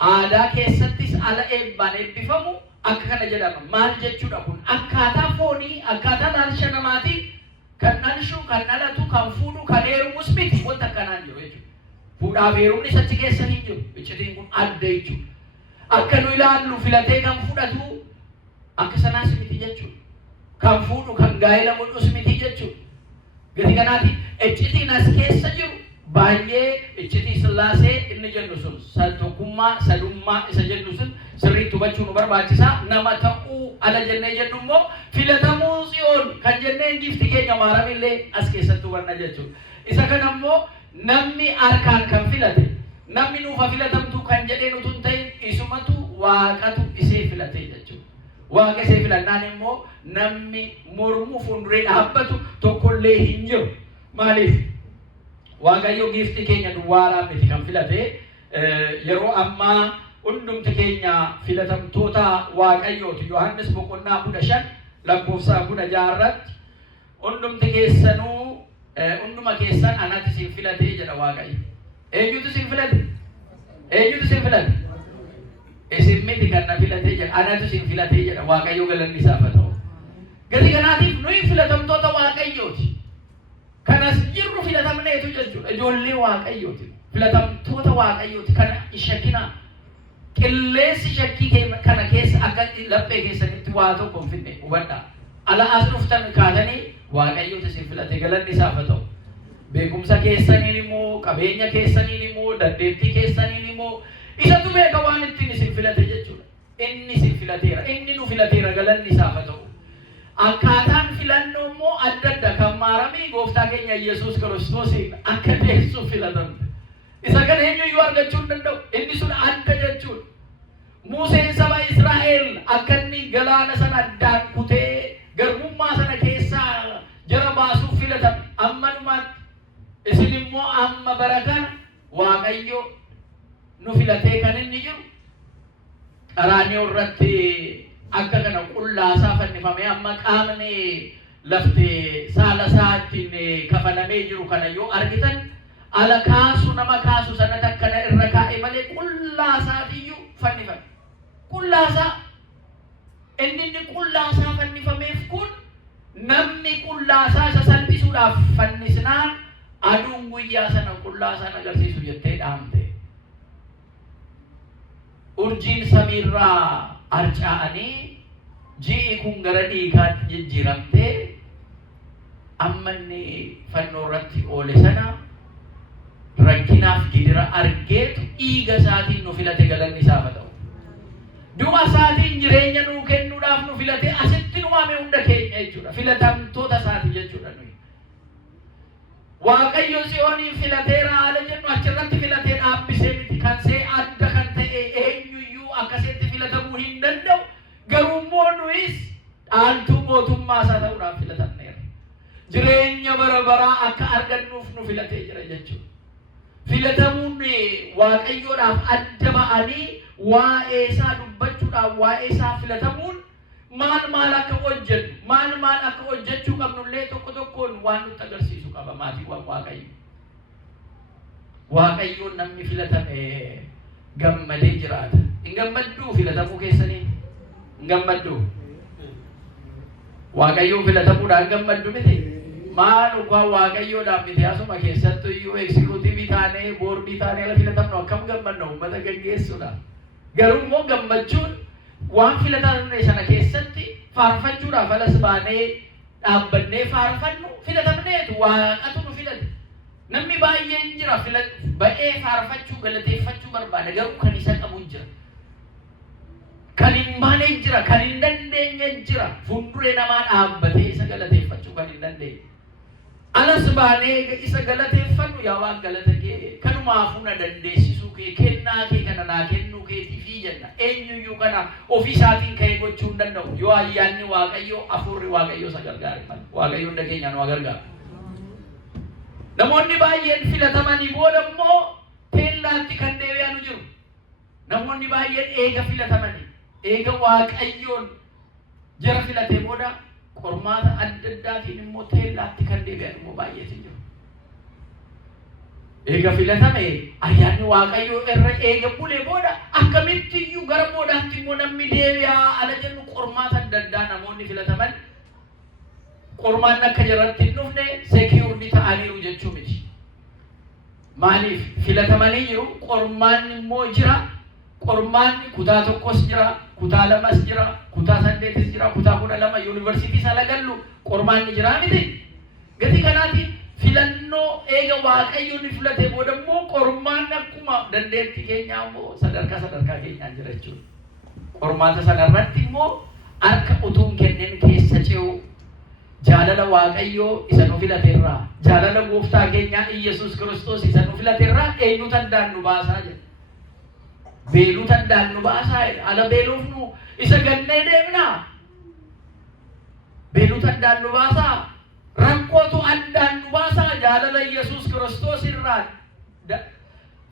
aadaa keessattis ala eebbaan eebbifamu akka kana jedhama. Maal jechuudha kun? Akkaataa foonii, akkaataa dhaalcha namaatiin kan dhalshu, kan dhalatu, kan fuudhu, kan heerumus miti wanta akkanaan jiru jechuudha. Fuudhaaf heerumni achi keessa hin jiru. Iccitiin kun adda jechuudha. Akka nu ilaallu filatee kan fudhatu akka sanaas miti jechuudha. Kan fuudhu, kan gaa'ela godhus miti jechuudha. Gati kanaatiif iccitiin as keessa jiru baay'ee iccitii Sillaasee inni jennu sun tokkummaa sadummaa isa jennu sun sirriitti hubachuu nu barbaachisaa. Nama ta'uu ala jennee jennu immoo filatamuu Tsiyoon kan jennee gifti keenya maaramillee as keessatti hubanna jechuudha. Isa kana immoo namni harkaan kan filate namni nuufa filatamtu kan jedhee nutu hin ta'in isumatu waaqatu isee filate jechuudha. Waaqa isee filannaan immoo namni mormuu fuulduree dhaabbatu tokkollee hin jiru. Maaliif? Waaqayyo gifti keenya duwwaaraa miti kan filate yeroo ammaa hundumti keenya filatamtoota Waaqayyooti. Yohannis boqonnaa 15 lakkoofsa 16 irratti hundumti keessanuu hunduma keessan anatti isin filatee jedha Waaqayyo. Eenyutu isin filate? Eenyutu isin filate? Isin miti kan na filatee jedha. Anatti isin filatee jedha Waaqayyo galanni isaaf haa ta'u. Gati kanaatiif nuyi filatamtoota Waaqayyooti. Kanas jirru filatamneetu jechuudha. Ijoollee Waaqayyooti. Filatamtoota Waaqayyooti. Kana shakkina qilleensi shakkii kana keessa akka laphee keessanitti waa tokko hin finne hubadhaa. Ala as dhuftan kaatanii Waaqayyooti isin filate galanni isaaf haa ta'u. Beekumsa keessaniin immoo qabeenya keessaniin immoo dandeettii keessaniin immoo isatu beeka waan ittiin isin filate jechuudha. Inni isin filateera. Inni nu filateera galanni isaaf haa ta'u. Akkaataan filannoo immoo adda adda kan maaramii gooftaa keenya Yesuus Kiristoosiin akka deessuuf filatamte. Isa kana eenyuyyuu argachuu hin danda'u. Inni sun adda jechuudha. Museen saba Israa'el akka inni galaana sana addaan kutee garbummaa sana keessaa jara baasuuf filatame. Ammanumaatti isin immoo amma bara kana Waaqayyo nu filatee kan inni jiru qaraaniyo irratti akka kana qullaasaa fannifamee amma qaamni lafte saala isaattiin kafalamee jiru kana yoo argitan ala kaasu nama kaasu sanatti akkana irra kaa'e malee qullaasaatiyyuu fannifame. Qullaasaa inni qullaasaa fannifameef kun namni qullaasaa isa salphisuudhaaf fannisnaan aduun guyyaa sana qullaasaan agarsiisu jettee dhaamte. Urjiin samiirraa arcaa'anii ji'i kun gara dhiigaatti jijjiiramtee amma inni fannoo irratti oole sana rakkinaaf gidira argeetu dhiiga isaatiin nu filate galanni isaaf haa ta'u. Du'a isaatiin jireenya nuu kennuudhaaf nu filate asitti nu waame hunda keenya jechuudha. Filatamtoota isaati jechuudha nuyi. Waaqayyo Tsiyooniin filateera haala jennu achirratti filatee dhaabbisee miti. Kan see adda kan ta'e eenyuyyuu akkasitti filatamuu hin danda'u. Garuu immoo nuyis dhaaltuu mootummaa isaa ta'uudhaaf filatamneera. Jireenya bara baraa akka argannuuf nu filatee jira jechuudha. Filatamuun Waaqayyoodhaaf adda ba'anii waa'ee isaa dubbachuudhaaf waa'ee isaa filatamuun maal akka hojjennu maal akka hojjechuu qabnullee tokko tokkoon waan nutti agarsiisu qaba maatiiwwan Waaqayyo. Waaqayyoon namni filatame gammadee jiraata. Hin gammadduu filatamuu keessanii? Hin gammadduu? Waaqayyoon filatamuudhaan gammaddu miti? Maal ugaan Waaqayyoodhaan miti asuma keessattuu iyyuu eksikuutiivii taanee boordii taanee ala filatamnu akkam gammadna uummata gaggeessuudha. Garuu immoo gammachuun waan filatamne sana keessatti faarfachuudhaaf alas baanee dhaabbannee faarfannu filatamneetu Waaqatu nu filate. Namni baay'een jira ba'ee faarfachuu galateeffachuu barbaada garuu kan isa qabu jira. Kan hin baane jira, kan hin dandeenye jira. Fuulduree namaa dhaabbatee isa galateeffachuu kan hin dandeenye. Alas baanee isa galateeffannu yaa Waan galata kee kanumaafuu na dandeessisuu kee kennaa kee kana naa kennuu keetiifii jenna. Eenyuyyuu kana ofii isaatiin ka'ee gochuu hin danda'u. Yoo ayyaanni Waaqayyoo hafuurri Waaqayyoo isa gargaare malee. Waaqayyoon dhageenyaan waa gargaara. Namoonni baay'een filatamanii booda immoo teellaatti kan deebi'anu jiru. Namoonni baay'een eega filatamanii eega Waaqayyoon jara filatee booda qormaata adda addaatiin immoo teellaatti kan deebi'an immoo baay'eetu jiru. Eega filatame ayyaanni Waaqayyoo irra eega bulee booda akkamitti iyyuu gara boodaatti immoo namni deebi'aa ala jennu qormaata adda addaa namoonni filataman qormaan akka jirratti hin dhufne seekiyuurdi ta'aniiru jechuu miti. Maaliif filatamanii jiru qormaan immoo jira. Qormaanni kutaa tokkos jira, kutaa lamas jira, kutaa saddeetis jira, kutaa 12 yuunivarsiitii salagallu qormaanni jira miti. Gatii kanaatiin filannoo eega Waaqayyoon ni filate booda immoo qormaanni akkuma dandeettii keenyaa immoo sadarkaa keenyaan jira jechuudha. Qormaata sanarratti immoo harka utuun kenneen keessa ce'u jaalala Waaqayyoo isa nu filateerraa jaalala gooftaa keenyaa Iyesuus Kiristoos isa nu filateerraa eenyutu addaan nu baasaa jira. Beeluutu addaan nu baasaa jedha. Ala beeluuf nu isa gannee deemnaa. Beeluutu addaan nu baasaa. Rakkootu addaan nu baasaa jaalala Iyesuus Kiristoos irraa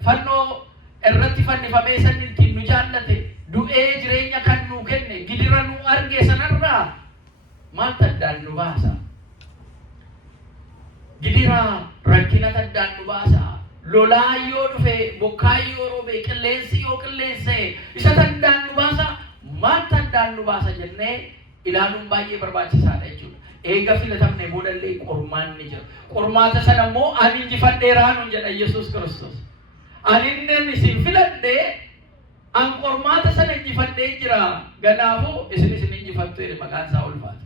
fannoo irratti fannifamee san ittiin nu jaallate du'ee jireenya kan nu kenne gidira nu arge sanarraa maaltu addaan nu baasa? Gidira rakkinatu addaan nu baasa. Lolaa yoo dhufe bokkaa yoo roobe qilleensi yoo qilleense isa addaan nu baasa maaltu addaan nu baasa jennee ilaaluun baay'ee barbaachisaadha jechuudha. Eega filatamne boodallee qormaanni jira. Qormaata sana immoo ani injifadheeraa nuun jedha Iyesuus Kiristoos. Ani inni isin filadhee an qormaata sana injifadhee jira. Kanaafuu isin injifattu jedhe maqaan isaa ulfaata.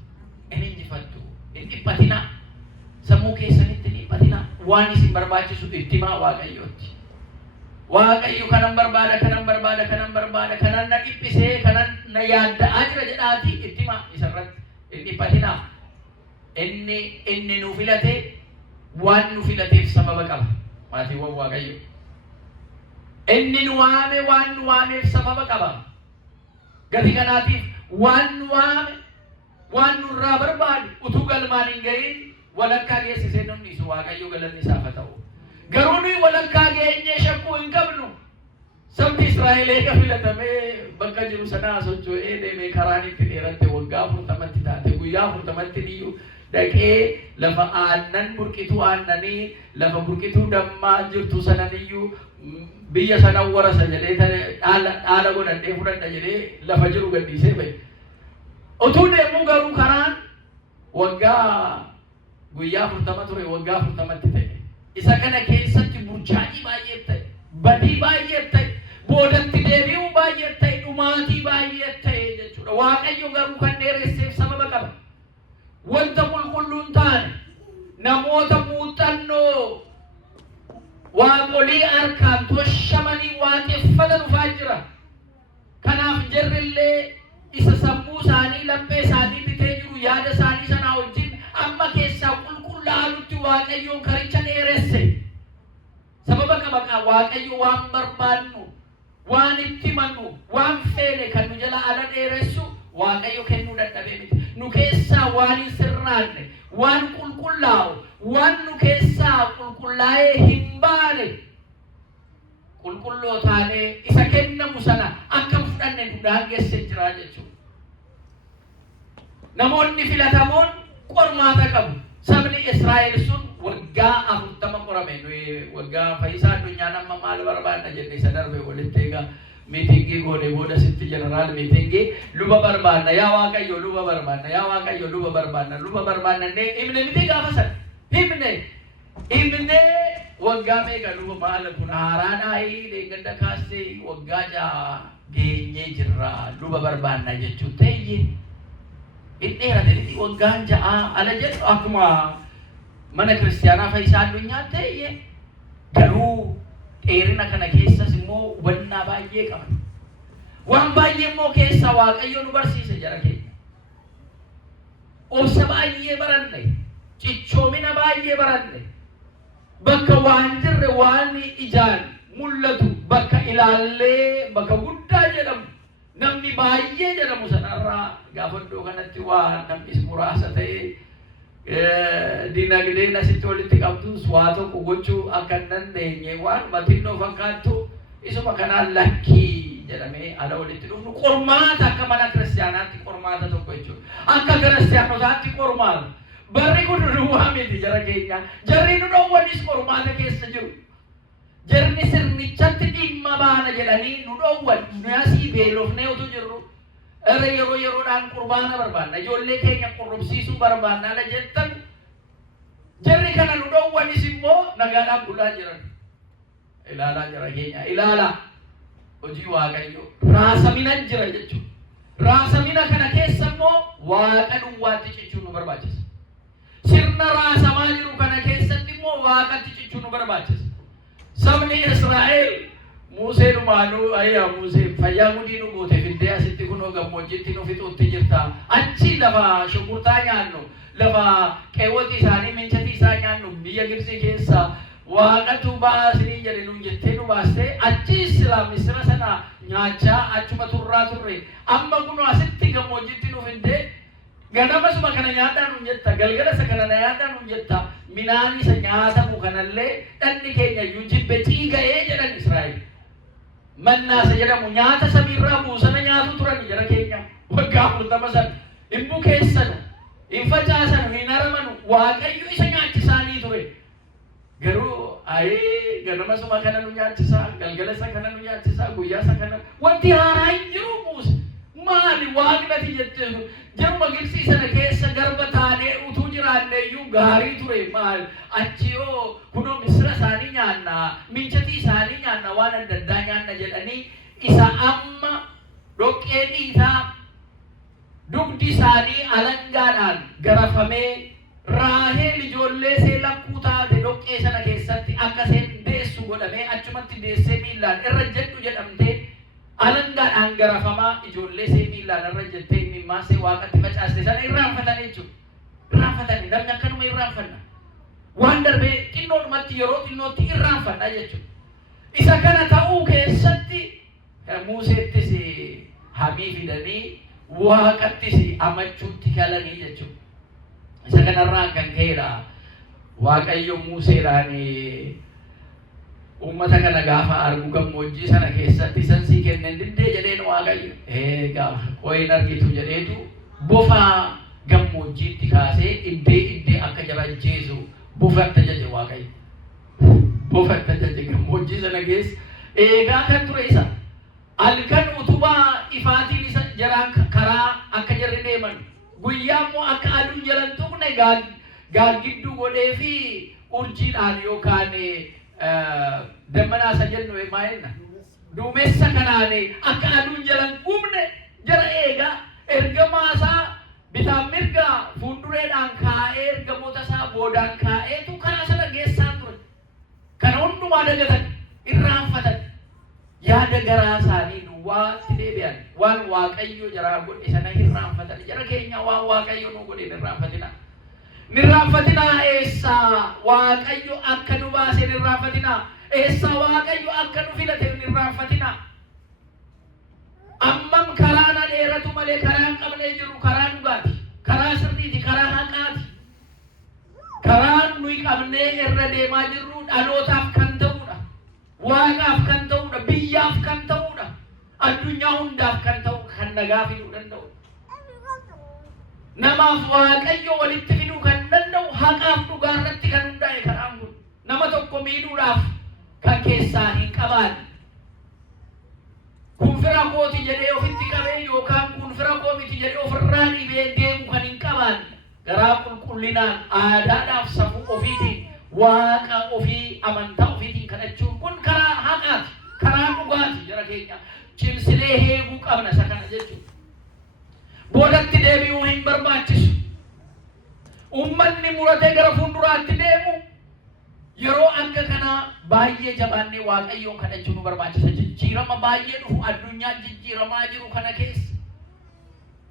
Inni injifattu hin dhiphatinaa. Sammuu keessanitti hin dhiphatinaa. Waan isin barbaachisu itti himaa Waaqayyootti. Waaqayyo kanan barbaada kanan na dhiphisee kanan na yaadda'aa jira jedhaatii itti himaa isarratti hin dhiphatinaa. Inni nu filate waan nu filateef sababa qaba. Maatiiwwan Waaqayyo. Inni nu waame waan nu waameef sababa qaba. Gatii kanaatiif waan nu waame waan nurraa barbaadu utuu galmaan hin gahin walakkaa geessisee namni isu Waaqayyo galanni isaaf haa ta'u. Garuu nuyi walakkaa geenyee shakkuu hin qabnu. Sabni Israa'el eega filatamee bakka jiru sanaa socho'ee deemee karaan itti dheeratte waggaa 40 taate guyyaa 40 iyyuu dhaqee lafa aannan burqituu aannanii lafa burqituu dammaa jirtu sananiyyuu biyya sana warasa jedhee dhaala godhadhee fudhadha jedhee lafa jiru gadhiisee ba'e. Utuu deemuu garuu karaan waggaa guyyaa 40 ture waggaa 40tti ta'e. Isa kana keessatti burjaajii baay'ee ta'e, badii baay'ee ta'e, boodatti deebi'uu baay'ee ta'e, dhumaatii baay'ee ta'e jechuudha. waaqayyo garuu kan dheeresseef sababa qaba. Wanta qulqulluun taane namoota muuxannoo waaqolii harkaan toshamanii waaqeffatan dhufaa jira. Kanaaf jarrillee isa sammuu isaanii laphee isaanii bitee jiru yaada isaanii sanaa wajjin amma keessaa qulqullaa'utti waaqayyoon karicha dheeresse. Sababa qaba waaqayyo waan barbaannu waan itti mannu waan feene kan nu jala ala dheeressu waaqayyo kennuu dadhabee miti. Nu keessaa waan hin sirraanne waan qulqullaa'u waan nu keessaa qulqullaa'ee hin baane qulqulloo taanee isa kennamu sana akka fudhanne nu daangesse jira jechuudha. Namoonni filatamoon qormaata qabu. Sabni Israa'el sun waggaa 40 qorame. Waggaa Fayyisaa Addunyaan amma maal barbaadna jennee isa darbe walitti eegaa miitingii goone booda sitti jeneraal miitingii luba barbaadna yaa waaqayyo luba barbaadna yaa waaqayyo luba barbaadna himne miti gaafa sana himne waggaa meeqa luba maal kun haaraadhaayi deeggadda kaastee waggaa ja'a geenyee jirra luba barbaadna jechuun ta'e dheerate waggaan ja'a ala jedhu akkuma mana kiristiyaanaa Fayyisaa Addunyaa ta'e garuu dheerina kana keessas immoo hubannaa baay'ee qaban. Waan baay'ee immoo keessa waaqayyo nu barsiise jara keenya. Obsa baay'ee baranne, cichoomina baay'ee baranne, bakka waan jirre waan ijaan mul'atu bakka ilaallee bakka guddaa jedhamu namni baay'ee jedhamu sanarraa gaafa iddoo kanatti waan namnis muraasa ta'e dinagdeen asitti walitti qabdus waa tokko gochuu akka hin dandeenye waan matinnoo fakkaattu isuma kanaan lakkii jedhamee ala walitti dhufnu qormaata akka mana kiristiyaanaatti qormaata tokko jechuudha. Akka kiristiyaanotaatti qormaata. Barri kun duwwaa miti jara keenya. Jarri nu dhowwanis qormaata keessa jiru. Jarni sirnichatti dhimma baana jedhanii nu dhowwan nu asii beelofnee utuu jirru. Yeroodhaan qurbaana barbaanna. Ijoollee keenya qurrubsiisuu barbaanna ala jettan jarri kana nu dhowwanis immoo nagaadhaan bulaa jiran. Ilaalaa jara keenya ilaalaa hojii waaqayyo raasamina jira jechuudha. Raasamina kana keessa immoo waaqa duwwaatti cichuu nu barbaachisa. Sirna raasamaa jiru kana keessatti immoo waaqatti cichuu nu barbaachisa. Sabni Israa'el Musee dhumaanuu ayyaa Musee fayyaa gudii nu goote fiddee asitti kunoo gammoojjiitti nu fixuutti jirta. Achi lafa shunkurtaa nyaannu lafa qeewwati isaanii minchati isaa nyaannu biyya Gibsii keessa waaqatu baasinii jedhe nuun jettee nu baastee achi Misira sana nyaachaa achuma turraa turre. Amma kunoo asitti gammoojjiitti nu fiddee ganamasuma kana nyaadhaa nuun jetta galgala isa kana nyaadhaa nuun jetta midhaan isa nyaatamu kanallee dhanni keenya iyyuu jibbe ciiga'ee jedhan Israa'el. Mannaasa jedhamu nyaata samiirraa buusana nyaatu turan jara keenya waggaa 40 sana hin bukeessanu hin facaasanu hin haramanu waaqayyo isa nyaachisaanii ture. Garuu ganamasuma kana nu nyaachisaa galgala isa kana nu nyaachisaa guyyaa isa kana wanti haaraa hin jiru Muuse maali waaqnati jette jaruma Gibsii sana keessa garba taanee utuu jiraanne iyyuu gaarii ture maal achi yoo kunoo misira isaanii nyaanna minchati isaanii nyaanna waan adda addaa nyaanna jedhanii isa amma dhoqqee dhiitaa dugdi isaanii alangaadhaan garafamee Raaheel ijoollee see lakkuu taate dhoqqee sana keessatti akka isheen deessu godhamee achumatti deessee miillaan irra jedhu jedhamtee alangaadhaan garafamaa ijoollee see miillaan irra jettee mimmaasee waaqatti facaaste sana irraanfatanii jechuudha. Irraanfatanii namni akkanuma irraanfanna. Waan darbee xinnoodhumatti yeroo xinnootti irraanfanna jechuudha. Isa kana ta'uu keessatti Museettis hamii fidanii waaqattis amachuutti galanii jechuudha. Isa kanarraan kan ka'edha waaqayyo Museedhaan ummata kana gaafa argu gammoojjii sana keessatti isan sii kennan dindee jedheen waaqayyo eegaa qoyin argitu jedheetu bofa gammoojjiitti kaasee iddee akka jara ajjeesu bofa tajaje waaqayyo. Bofa tajaje gammoojjii sana keessa eegaa kan ture isa halkan utubaa ifaatiin isa jaraan karaa akka jarri deeman guyyaa immoo akka aduun jalan tuqne gaaggidduu godhee fi urjiidhaan yookaan dammanaa isa jennu maa'inna duumessa kanaan akka aduun jalan gubne jara eegaa ergamaa isaa bitaan mirga fuuldureedhaan kaa'ee ergamoota isaa boodaan kaa'eetu karaa sana geessaa ture. Kana hundumaa dagatan irraanfatan yaada garaa isaanii duwwaatti deebi'an waan Waaqayyo jaraa godhe sana irraanfatan. Jara keenya waan Waaqayyo nu godhe irraanfatina. Nirraanfatina eessa Waaqayyo akka nu baase nirraanfatina. Eessa Waaqayyo akka nu filate nirraanfatina. Ammam karaa na dheeratu malee karaa hin qabnee jiru karaa dhugaati. Karaa sirriiti, karaa haqaati. Karaa nuyi qabnee irra deemaa jirru dhalootaaf kan ta'udha. Waaqaaf kan ta'udha. Biyyaaf kan ta'udha. Addunyaa hundaaf kan ta'u kan nagaa fiduu danda'udha. Namaaf Waaqayyo walitti fiduu kan danda'u haqaaf dhugaa irratti kan hundaa'e karaan kun. Nama tokko miidhuudhaaf kan keessaa hin qabaanne. Kun fira kooti jedhee ofitti qabee yookaan kun fira koo miti jedhee ofirraa dhibee deemu kan hin qabaanne. Garaa qulqullinaan aadaadhaaf safuu ofiitiin Waaqa ofii amantaa ofiitiin kadhachuun kun karaa haqaati, karaa dhugaati. Jara keenya cimsinee eeguu qabna isa kana jechuudha. Boodatti deebi'uu hin barbaachisu. Uummanni muratee gara fuulduraatti deemu yeroo akka kanaa baay'ee jabaannee Waaqayyoon kadhachuu nu barbaachisa. Jijjiirama baay'ee dhufu addunyaa jijjiiramaa jiru kana keessa,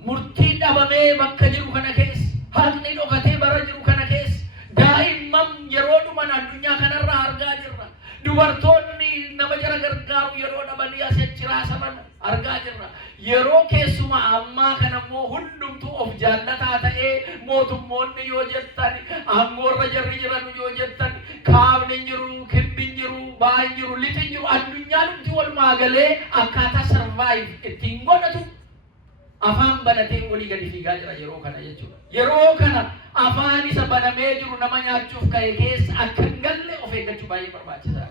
murtii dhabamee bakka jiru kana keessa, haqni dhokatee bara jiru kana keessa, daa'imman yeroo dhuman addunyaa kanarraa argaa jirra. Dubartoonni nama jara gargaaru yeroo dhabanii asitti raasaman argaa jirra. Yeroo keessumaa ammaa kanammoo hundumtuu of jaallataa ta'ee mootummoonni yoo jettan, aangoorra jarri jiran yoo jettan, kaabni jiru, kibbi jiru, ba'aan jiru, lixi jiru, addunyaan nuti walumaa galee akkaataa survive ittiin godhatu afaan banatee walii gadi fiigaa jira yeroo kana jechuudha. Yeroo kana afaan isa banamee jiru nama nyaachuuf ka'e keessa akka hin galle of eeggachuu baay'ee barbaachisaadha.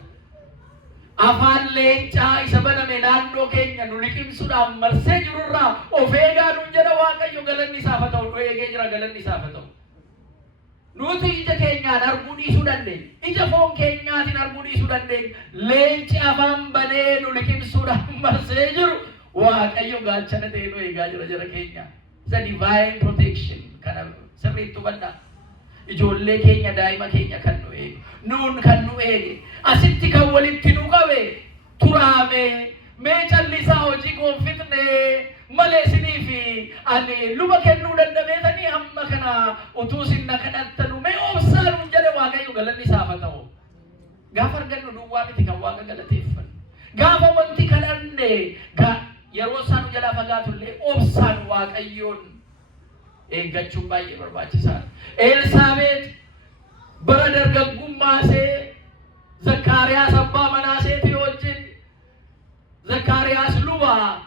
Afaan leencaa isa baname naannoo keenya nu liqimsuudhaan marsee jirurraa of eegaa nuun jedha Waaqayyo. Galanni isaaf haa ta'u. Nu eegee jira, galanni isaaf haa ta'u. Nuti ija keenyaan arguu dhiisuu dandeenya. Ija foon keenyaatiin arguu dhiisuu dandeenya. Leenci afaan banee nu liqimsuudhaan marsee jiru Waaqayyo gaachana ta'e nu eegaa jira jara keenya. Isa divine protection kana sirriitti hubadhaa. Ijoollee keenya, daa'ima keenya kan nu eegu, nuun kan nu eege, asitti kan walitti nu qabe turaame mee callisaa hojii koonfitne malee isinii fi ani luba kennuu dandameetanii hamma kana utuu sinna kadhattanu mee obsaa nuun jedhe Waaqayyo. Galanni isaaf haa ta'u. Gaafa argannu duwwaa miti kan Waaqa galateeffannu. Gaafa wanti kadhanne yeroo isaan nu jalaa fagaatullee obsaan Waaqayyoon eeggachuun baay'ee barbaachisaadha. Elsaabeet bara dargaggummaa ishee Zakkaariyaas abbaa manaa isheetii wajjin, Zakkaariyaas luba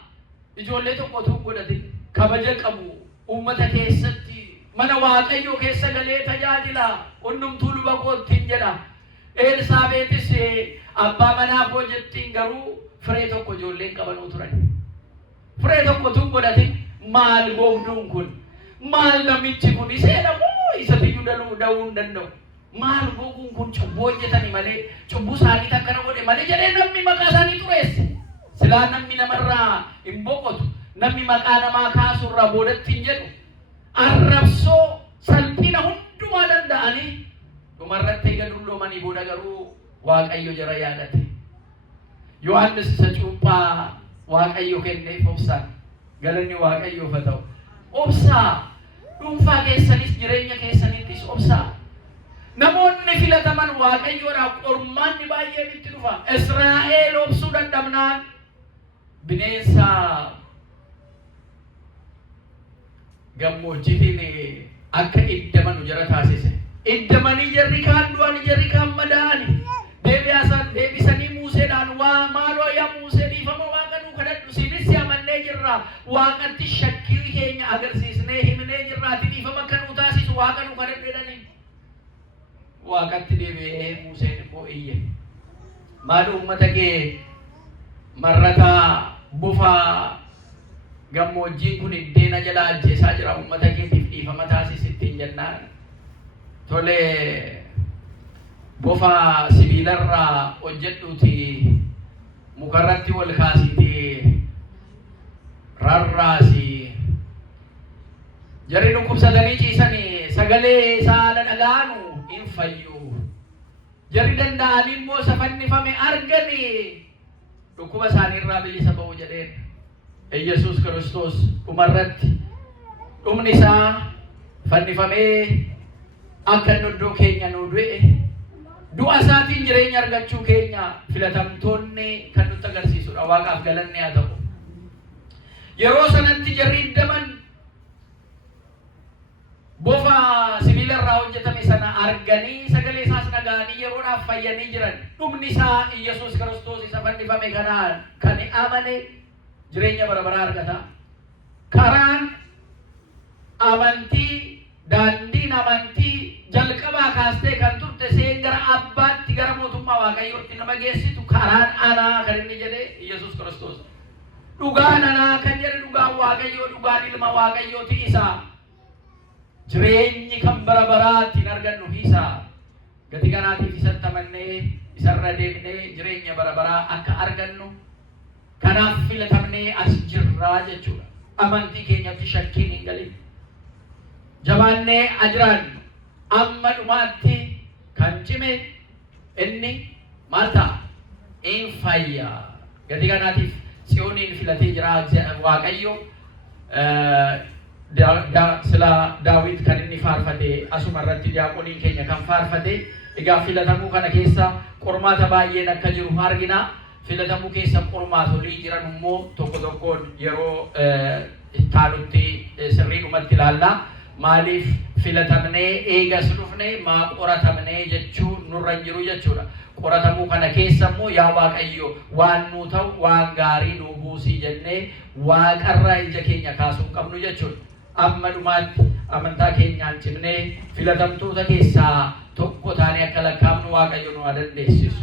ijoollee tokkotu godhate kabaja qabu uummata keessatti mana Waaqayyoo keessa galee tajaajila hundumtuu luba koottiin jedha. Elsaabeetis abbaa manaa koo jettiin garuu firee tokko ijoolleen qabanuu turan. Firee tokkotu godhate maal goofduun kun? Maal namichi kun isee namoo isatiyyuu da'uu hin danda'u. Maal goguun kun cubbuu hojjetani malee cubbuu isaanii takkana godhe malee jedhee namni maqaa isaanii xureesse. Silaa namni namarraa hin boqotu, namni maqaa namaa kaasurraa boodatti hin jedhu. Arrabsoo salphina hundumaa danda'anii dhumarratti eega dulloomanii booda garuu Waaqayyo jara yaadate. Yohaannis isa cuuphaa Waaqayyo kenneef obsaan. Galanni Waaqayyoof haa ta'u. Obsaa dhuunfaa keessanis jireenya keessanittis obsaa. Namoonni filataman Waaqayyoodhaaf qormaanni baay'een itti dhufa. Israa'eel obsuu dadhabnaan bineensa gammoojjiitiin akka iddamanu jara taasise. Iddamanii jarri kaan du'an, jarri kaan madaa'ani. Deebisanii Museedhaan waa maaloo yaa Musee dhiifama Waaqa nuu kadhadhu siinis amannee jirra. Waaqatti shakkii keenya agarsiisnee himnee jirraati dhiifama akka nuu taasisu Waaqa nuu kadhadhu jedhanii. Waaqatti deebi'ee Museen immoo iyye. Maal uummata kee marrataa bufaa gammoojjiin kun iddeena jala ajjeesaa jira, uummata keetiif dhiifama taasisittiin jennaan. Tolee bofaa sibiilarraa hojjedhuuti mukarratti wal kaasiiti rarraasi jarri dhukkubsatanii ciisanii sagalee isaa dhaga'anu hin fayyu. Jarri danda'anii immoo isa fannifame arganii dhukkuba isaanii irraa bilisa ba'uu jedheen. Yesuus Kiristoos dhumarratti dhumni isaa fannifamee akka inni iddoo keenya nu du'e du'a isaatiin jireenya argachuu keenya filatamtoonni kan nutti agarsiisudha. Waaqaaf galanni haa ta'u. Yeroo sanatti jarri iddaman bofa sibiila irraa hojjetame sana arganii sagalee isaas dhaga'anii yeroodhaaf fayyanii jiran. Dhumni isaa Yesuus Kiristoos isa fannifame kanaan kan amane jireenya bara baraa argata. Karaan amantii, daandiin amantii jalqabaa kaastee kan turte seen gara abbaatti gara mootummaa Waaqayyootti nama geessitu karaan anaa kan inni jedhe Yesuus Kiristoos. Dhugaan anaa kan jedhe dhugaan Waaqayyoo, dhugaan ilma Waaqayyooti isaa. Jireenyi kan bara baraatti hin argannu isaa. Gati kanaatiif isatti amannee isarra deemnee jireenya bara baraa akka argannu kanaaf filatamnee as jirraa jechuudha. Amantii keenyatti shakkiin hin galin. Jabaannee ajiraannu amma dhumaatti kan cime inni maal ta'a? Hin fayya. Gati kanaatiif Tsiyooniin filatee jira Waaqayyo. Sila Daawit kan inni faarfate asuma irratti diyaaqoniin keenya kan faarfate. Egaa filatamuu kana keessa qormaata baay'een akka jiru argina. Filatamuu keessa qormaatolii jiran immoo tokko tokkoon yeroo taalutti sirriidhumatti ilaalla. Maaliif filatamnee eegas dhufne maa qoratamnee jechuun nurra hin jiru jechuudha. Qoratamuu kana keessa immoo yaa Waaqayyo waan nuu ta'u waan gaarii nuu buusii jennee Waaqarraa ija keenya kaasuu qabnu jechuudha. Amma dhumaatti amantaa keenyaan cimnee filatamtoota keessaa tokko taanee akka lakkaa'amnu Waaqayyo nu haa dandeessisu.